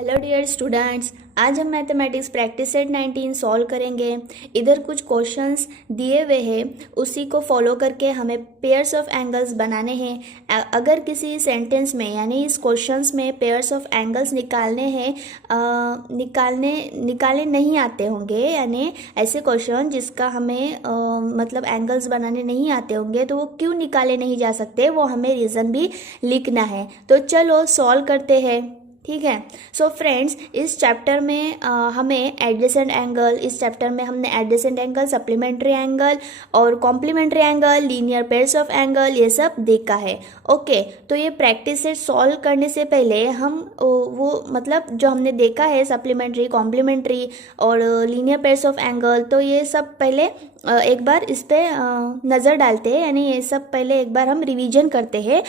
Hello dear students, आज हम mathematics practice set 19 solve करेंगे। इधर कुछ क्वेश्चंस दिए हुए हैं, उसी को फॉलो करके हमें पेयर्स ऑफ एंगल्स बनाने हैं। अगर किसी सेंटेंस में यानी इस क्वेश्चंस में पेयर्स ऑफ एंगल्स निकालने हैं, निकालने नहीं आते होंगे, यानी ऐसे क्वेश्चन जिसका हमें मतलब एंगल्स बनाने नहीं आते होंगे, तो वो क्यों निकाले नहीं जा सकते वो हमें रीज़न भी लिखना है। तो चलो सॉल्व करते हैं, ठीक है। सो फ्रेंड्स, इस चैप्टर में हमें एडजेसेंट एंगल, इस चैप्टर में हमने एडजेसेंट एंगल, सप्लीमेंट्री एंगल और complementary angle, linear pairs of angle, ये सब देखा है। ओके, तो ये प्रैक्टिस से सॉल्व करने से पहले हम वो मतलब जो हमने देखा है सप्लीमेंट्री, कॉम्प्लीमेंट्री और लीनियर पेयर्स ऑफ एंगल, तो ये सब पहले एक बार इस पे नज़र डालते हैं, यानी ये सब पहले एक बार हम रिवीजन करते हैं,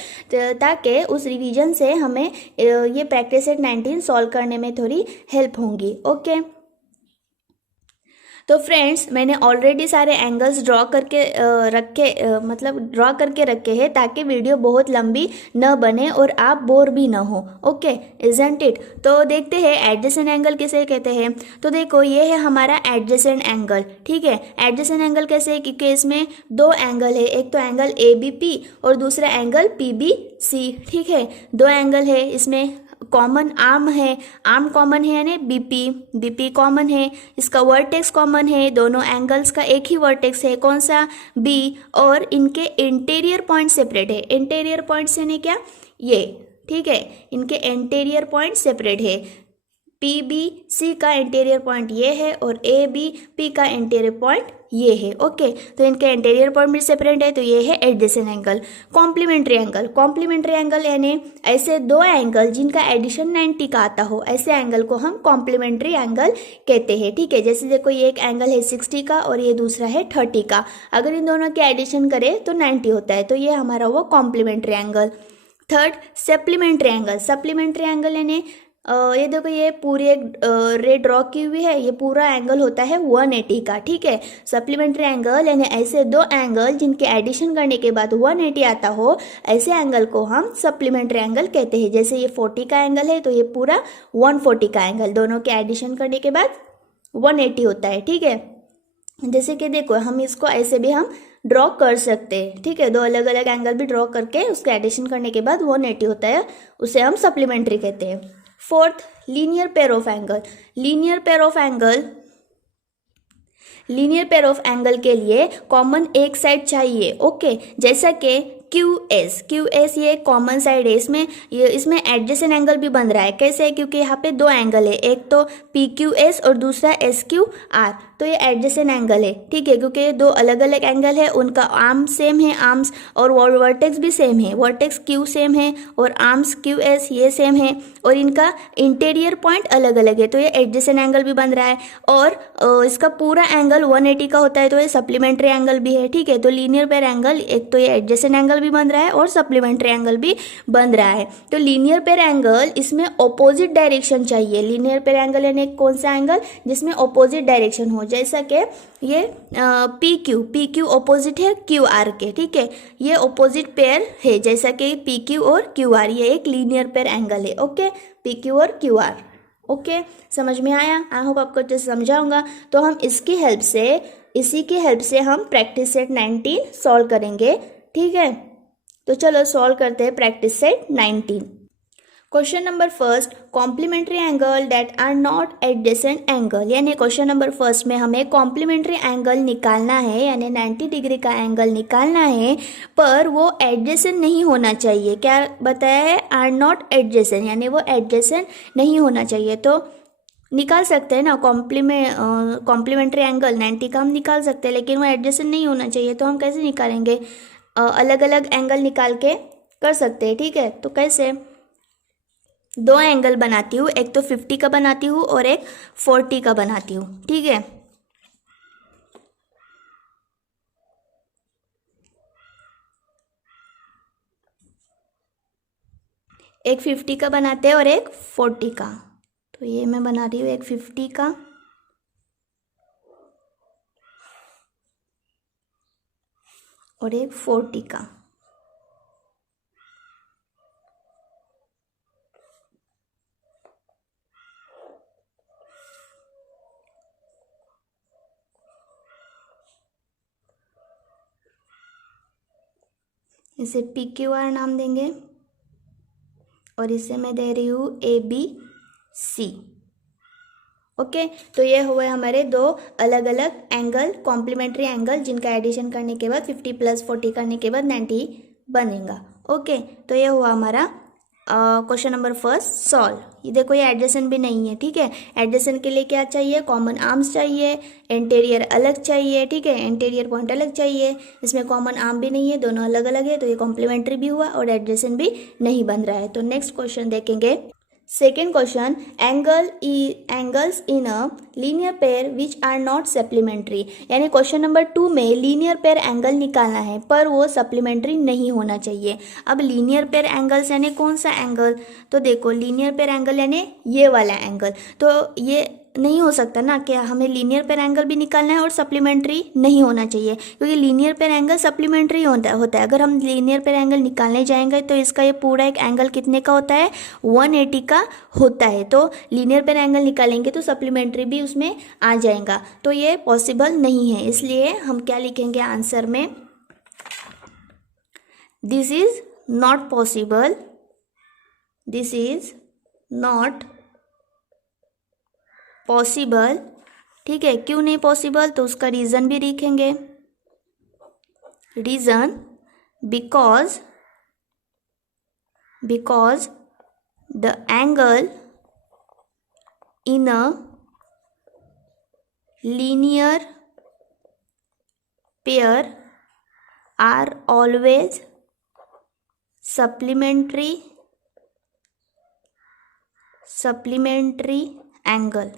ताकि उस रिवीजन से हमें ये प्रैक्टिस सेट 19 सॉल्व करने में थोड़ी हेल्प होंगी। ओके, तो फ्रेंड्स, मैंने ऑलरेडी सारे एंगल्स ड्रॉ करके ड्रॉ करके रखे हैं, ताकि वीडियो बहुत लंबी न बने और आप बोर भी न हो। Okay, isn't it. तो देखते हैं एडजेसेंट एंगल किसे कहते हैं। तो देखो, ये है हमारा एडजेसेंट एंगल, ठीक है। एडजेसेंट एंगल कैसे है, क्योंकि इसमें दो एंगल है, एक तो एंगल ए बी पी और दूसरा एंगल पी बी सी, ठीक है। दो एंगल है, इसमें कॉमन आर्म है, आर्म कॉमन है यानी बीपी, बीपी कॉमन है, इसका वर्टेक्स कॉमन है, दोनों एंगल्स का एक ही वर्टेक्स है, कौन सा, बी, और इनके इंटीरियर पॉइंट सेपरेट है। इंटीरियर पॉइंट्स यानी क्या, ये, ठीक है, इनके इंटीरियर पॉइंट सेपरेट है। पी बी सी का इंटीरियर पॉइंट ये है और ए बी पी का इंटीरियर पॉइंट ये है। ओके, तो इनके इंटीरियर पॉइंट भी सेपरेट है, तो ये है adjacent angle. Complementary angle, complementary angle यानी ऐसे दो एंगल जिनका एडिशन 90 का आता हो, ऐसे एंगल को हम कॉम्प्लीमेंट्री एंगल कहते हैं, ठीक है। जैसे देखो, ये एक एंगल है 60 का और ये दूसरा है 30 का, अगर इन दोनों के एडिशन करें तो 90 होता है, तो ये हमारा वो complementary angle. Third, supplementary angle. Supplementary angle यानी ये देखो, ये पूरी एक रे ड्रॉ की हुई है, ये पूरा एंगल होता है 180 का, ठीक है। सप्लीमेंट्री एंगल यानी ऐसे दो एंगल जिनके एडिशन करने के बाद 180 आता हो, ऐसे एंगल को हम सप्लीमेंट्री एंगल कहते हैं। जैसे ये 40 का एंगल है, तो ये पूरा 140 का एंगल, दोनों के एडिशन करने के बाद 180 होता है, ठीक है। जैसे कि देखो, हम इसको ऐसे भी हम ड्रॉ कर सकते हैं, ठीक है। दो अलग अलग एंगल भी ड्रॉ करके उसका एडिशन करने के बाद 180 होता है, उसे हम सप्लीमेंट्री कहते हैं। Fourth, linear pair of angle. Linear pair of angle, linear pair of angle के लिए कॉमन एक साइड चाहिए। ओके, जैसा कि क्यू एस ये कॉमन साइड है, इसमें एडजेसेंट एंगल भी बन रहा है। कैसे, क्योंकि यहाँ पे दो एंगल है, एक तो पी क्यू एस और दूसरा एस क्यू आर, तो ये एडजेसेंट एंगल है, ठीक है। क्योंकि ये दो अलग अलग एंगल है, उनका आर्म सेम है, आर्म्स और वर्टेक्स भी सेम है, वर्टेक्स क्यू सेम है और आर्म्स क्यू एस ये सेम है, और इनका इंटीरियर पॉइंट अलग अलग है, तो ये एडजेसेंट एंगल भी बन रहा है। और इसका पूरा एंगल 180 का होता है, तो ये सप्लीमेंट्री एंगल भी है, ठीक है। तो लीनियर पेयर एंगल, एक तो ये एडजेसेंट एंगल भी बन रहा है और सप्लीमेंट्री एंगल भी बन रहा है। तो लीनियर पेयर एंगल, इसमें ऑपोजिट डायरेक्शन चाहिए। लीनियर पेयर एंगल यानी कौन सा एंगल जिसमें ऑपोजिट डायरेक्शन हो, जैसा कि ये पी क्यू ऑपोजिट है क्यू आर के, ठीक है। ये ऑपोजिट पेयर है, जैसा कि पी क्यू और क्यू आर, ये एक लीनियर पेयर एंगल है। ओके, पी क्यू और क्यू आर। ओके, समझ में आया? आई होप आपको अच्छे से समझाऊंगा। तो हम इसी की हेल्प से हम प्रैक्टिस सेट 19 सॉल्व करेंगे, ठीक है। तो चलो सॉल्व करते हैं practice set 19। Question number first, complementary angle that are not adjacent angle, यानी क्वेश्चन नंबर फर्स्ट में हमें कॉम्प्लीमेंट्री एंगल निकालना है, यानी 90 डिग्री का एंगल निकालना है, पर वो एडजेसेंट नहीं होना चाहिए। क्या बताया है? आर नॉट एडजेसेंट, यानी वो एडजेसेंट नहीं होना चाहिए। तो निकाल सकते हैं ना, कॉम्प्लीमेंट्री एंगल 90 का हम निकाल सकते हैं, लेकिन वो एडजेसेंट नहीं होना चाहिए, तो हम कैसे निकालेंगे? अलग अलग एंगल निकाल के कर सकते हैं, ठीक है। तो कैसे? दो एंगल बनाती हूँ, एक तो 50 का बनाती हूँ और एक 40 का बनाती हूँ, ठीक है। एक 50 का बनाते हैं और एक 40 का। तो ये मैं बना रही हूँ एक 50 का और एक 40 का। इसे PQR नाम देंगे और इसे मैं दे रही हूँ ABC। ओके, तो ये हुए हमारे दो अलग अलग एंगल, कॉम्प्लीमेंट्री एंगल, जिनका एडिशन करने के बाद 50 + 40 करने के बाद 90 बनेगा। ओके, तो ये हुआ हमारा क्वेश्चन नंबर फर्स्ट सॉल्व। ये देखो, ये एडजेसेंट भी नहीं है, ठीक है। एडजेसेंट के लिए क्या चाहिए? कॉमन आर्म्स चाहिए, इंटीरियर अलग चाहिए, ठीक है, इंटीरियर पॉइंट अलग चाहिए। इसमें कॉमन आर्म भी नहीं है, दोनों अलग अलग है, तो ये कॉम्प्लीमेंट्री भी हुआ और एडजेसेंट भी नहीं बन रहा है। तो नेक्स्ट क्वेश्चन देखेंगे। Second question, angles in a linear pair which are not supplementary. यानी क्वेश्चन नंबर 2 में लीनियर पेयर एंगल निकालना है पर वो सप्लीमेंट्री नहीं होना चाहिए। अब लीनियर पेयर एंगल्स यानी कौन सा एंगल? तो देखो, लीनियर पेयर एंगल यानी ये वाला एंगल, तो ये नहीं हो सकता ना कि हमें लीनियर पेयर एंगल भी निकालना है और सप्लीमेंट्री नहीं होना चाहिए, क्योंकि लीनियर पेयर एंगल सप्लीमेंट्री होता है। अगर हम लीनियर पेयर एंगल निकालने जाएंगे तो इसका ये पूरा एक एंगल कितने का होता है? 180 का होता है। तो लीनियर पेयर एंगल निकालेंगे तो सप्लीमेंट्री भी उसमें आ जाएगा, तो ये पॉसिबल नहीं है। इसलिए हम क्या लिखेंगे आंसर में? This is not possible, this is not possible. ठीक है, क्यों नहीं पॉसिबल? तो उसका रीज़न भी लिखेंगे। Reason because the angle in a linear pair are always supplementary angle,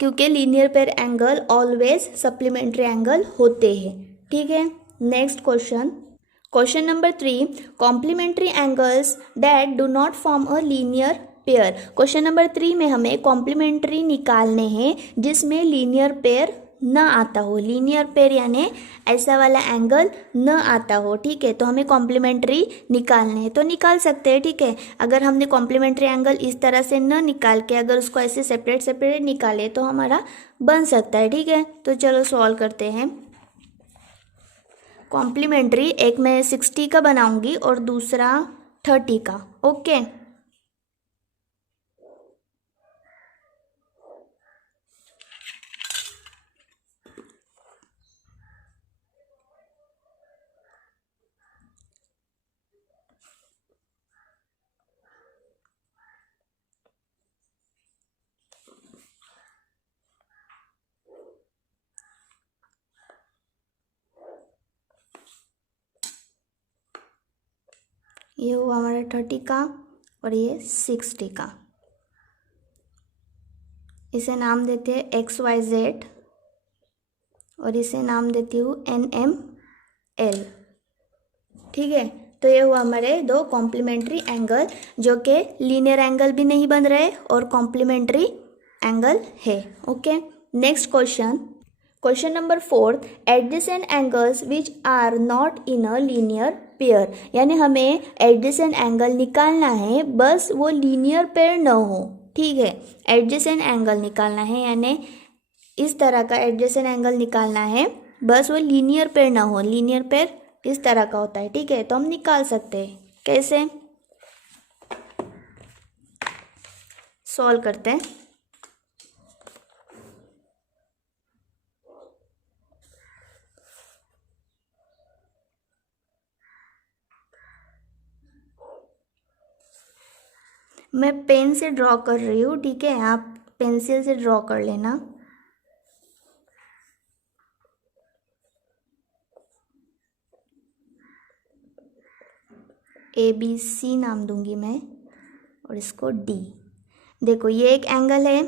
क्योंकि linear pair angle always supplementary angle होते हैं। ठीक है, next question number 3, complementary angles that do not form a linear pair. Question number 3 में हमें complementary निकालने हैं जिसमें लीनियर पेयर न आता हो। लीनियर पेयर यानी ऐसा वाला एंगल न आता हो, ठीक है। तो हमें कॉम्प्लीमेंट्री निकालने हैं, तो निकाल सकते हैं, ठीक है। अगर हमने कॉम्प्लीमेंट्री एंगल इस तरह से न निकाल के अगर उसको ऐसे सेपरेट निकाले तो हमारा बन सकता है, ठीक है। तो चलो सॉल्व करते हैं। कॉम्प्लीमेंट्री एक मैं 60 का बनाऊंगी और दूसरा 30 का। ओके, ये हुआ हमारा 30 का और ये 60 का। इसे नाम देते हैं XYZ और इसे नाम देती हूँ NML, ठीक है। तो ये हुआ हमारे दो कॉम्प्लीमेंट्री एंगल जो कि लीनियर एंगल भी नहीं बन रहे और कॉम्प्लीमेंट्री एंगल है। Okay, next question number 4, adjacent angles which are not in a linear pair. यानी हमें एडजेसेंट एंगल निकालना है, बस वो लीनियर पेयर न हो, ठीक है। एडजेसेंट एंगल निकालना है यानी इस तरह का एडजेसेंट एंगल निकालना है, बस वो लीनियर पेयर ना हो। लीनियर पेयर इस तरह का होता है, ठीक है। तो हम निकाल सकते हैं, कैसे? सॉल्व करते हैं। मैं पेन से ड्रॉ कर रही हूँ, ठीक है, आप पेंसिल से ड्रॉ कर लेना। ABC नाम दूंगी मैं और इसको D। देखो, ये एक एंगल है,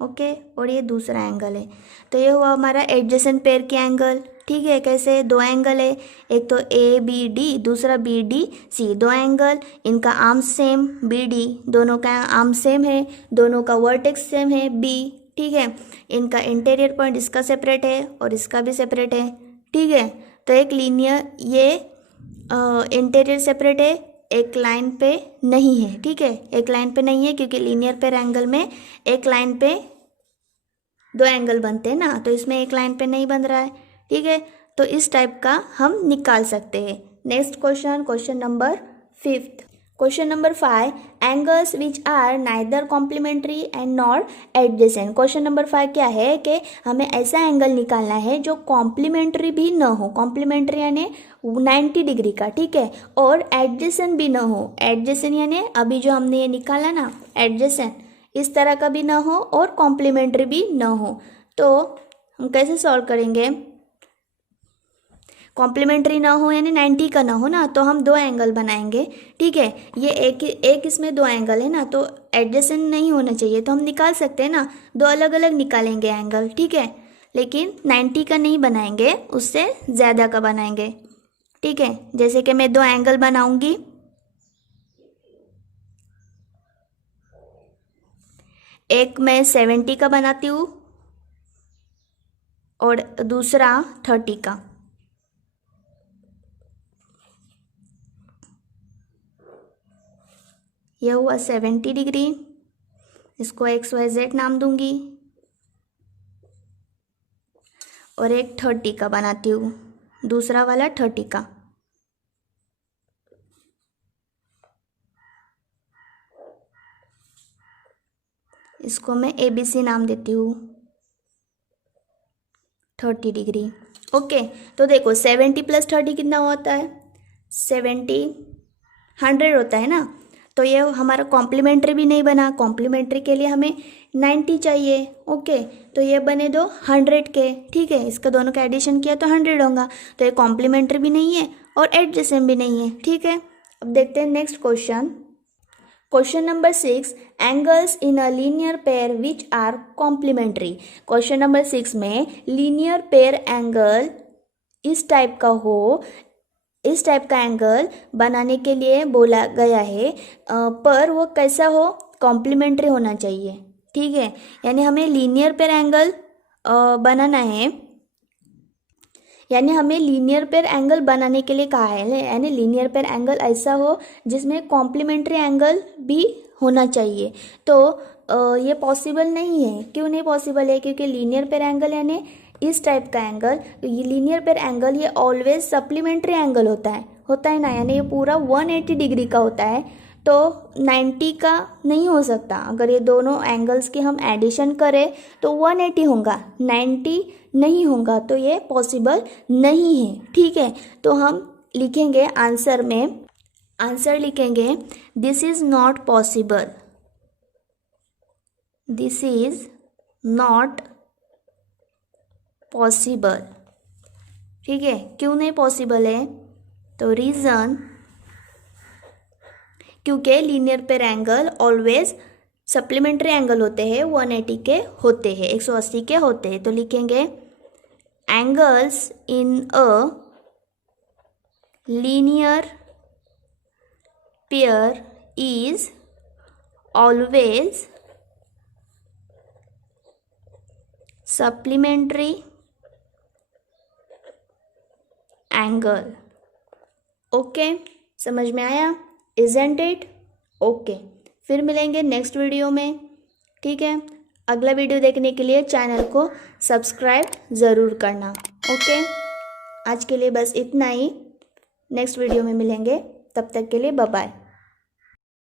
ओके, और ये दूसरा एंगल है। तो ये हुआ हमारा एडजेसेंट पेयर के एंगल, ठीक है। कैसे? दो एंगल है, एक तो ABD, दूसरा BDC। दो एंगल, इनका आर्म सेम, BD, दोनों का आर्म सेम है, दोनों का वर्टेक्स सेम है B, ठीक है। इनका इंटीरियर पॉइंट इसका सेपरेट है और इसका भी सेपरेट है, ठीक है। तो एक लीनियर, ये इंटीरियर सेपरेट है, एक लाइन पे नहीं है, ठीक है। एक लाइन पे नहीं है क्योंकि लीनियर पेयर एंगल में एक लाइन पे दो एंगल बनते हैं ना, तो इसमें एक लाइन पे नहीं बन रहा है, ठीक है। तो इस टाइप का हम निकाल सकते हैं। Next question number 5th। Question number 5, angles which are neither complementary and not adjacent. Question number 5 क्या है कि हमें ऐसा एंगल निकालना है जो कॉम्प्लीमेंट्री भी न हो, कॉम्प्लीमेंट्री यानी 90 डिग्री का, ठीक है, और एडजेसेंट भी न हो। एडजेसेंट यानी अभी जो हमने ये निकाला ना एडजेसेंट, इस तरह का भी ना हो और कॉम्प्लीमेंट्री भी न हो। तो हम कैसे सॉल्व करेंगे? कॉम्प्लीमेंट्री ना हो यानी 90 का ना हो ना, तो हम दो एंगल बनाएंगे, ठीक है। ये एक इसमें दो एंगल है ना, तो एडजेसेंट नहीं होना चाहिए, तो हम निकाल सकते हैं ना, दो अलग अलग निकालेंगे एंगल, ठीक है, लेकिन 90 का नहीं बनाएंगे, उससे ज़्यादा का बनाएंगे, ठीक है। जैसे कि मैं दो एंगल बनाऊंगी, एक मैं 70 का बनाती हूँ और दूसरा 30 का। यह हुआ 70 डिग्री, इसको XYZ नाम दूंगी, और एक 30 का बनाती हूँ, दूसरा वाला 30 का। इसको मैं ABC नाम देती हूँ, 30 डिग्री। ओके, तो देखो 70 + 30 कितना होता है? 70 100 होता है ना, तो ये हमारा कॉम्प्लीमेंट्री भी नहीं बना, कॉम्प्लीमेंट्री के लिए हमें 90 चाहिए। ओके, तो ये बने दो 100 के, ठीक है, इसका दोनों का एडिशन किया तो 100 होगा, तो ये कॉम्प्लीमेंट्री भी नहीं है और एडजेसेंट भी नहीं है, ठीक है। अब देखते हैं next question number 6, angles in a linear pair which are complementary. Question number 6 में लीनियर पेयर एंगल इस टाइप का हो, इस टाइप का एंगल बनाने के लिए बोला गया है, पर वो कैसा हो? कॉम्प्लीमेंट्री होना चाहिए, ठीक है। यानी हमें लीनियर पेयर एंगल बनाना है, यानी हमें लीनियर पेयर एंगल बनाने के लिए कहा है, यानी लीनियर पेयर एंगल ऐसा हो जिसमें कॉम्प्लीमेंट्री एंगल भी होना चाहिए। तो ये पॉसिबल नहीं है। क्यों नहीं पॉसिबल है? क्योंकि लीनियर पेयर एंगल यानी इस टाइप का एंगल, ये लीनियर पेयर एंगल ये ऑलवेज सप्लीमेंट्री एंगल होता है ना, यानी ये पूरा 180 डिग्री का होता है, तो 90 का नहीं हो सकता। अगर ये दोनों एंगल्स की हम एडिशन करें तो 180 होगा, 90 नहीं होगा, तो ये पॉसिबल नहीं है, ठीक है। तो हम लिखेंगे आंसर में, आंसर लिखेंगे this is not possible, this is not possible, ठीक है। क्यों नहीं पॉसिबल है? तो रीज़न, क्योंकि linear pair angle always supplementary angle होते हैं, 180 के होते हैं, 180 के होते हैं। तो लिखेंगे angles in a linear pair is always supplementary angle. Okay, समझ में आया? Isn't it? ओके, फिर मिलेंगे नेक्स्ट वीडियो में, ठीक है। अगला वीडियो देखने के लिए चैनल को सब्सक्राइब ज़रूर करना। ओके, आज के लिए बस इतना ही, नेक्स्ट वीडियो में मिलेंगे, तब तक के लिए बाय बाय।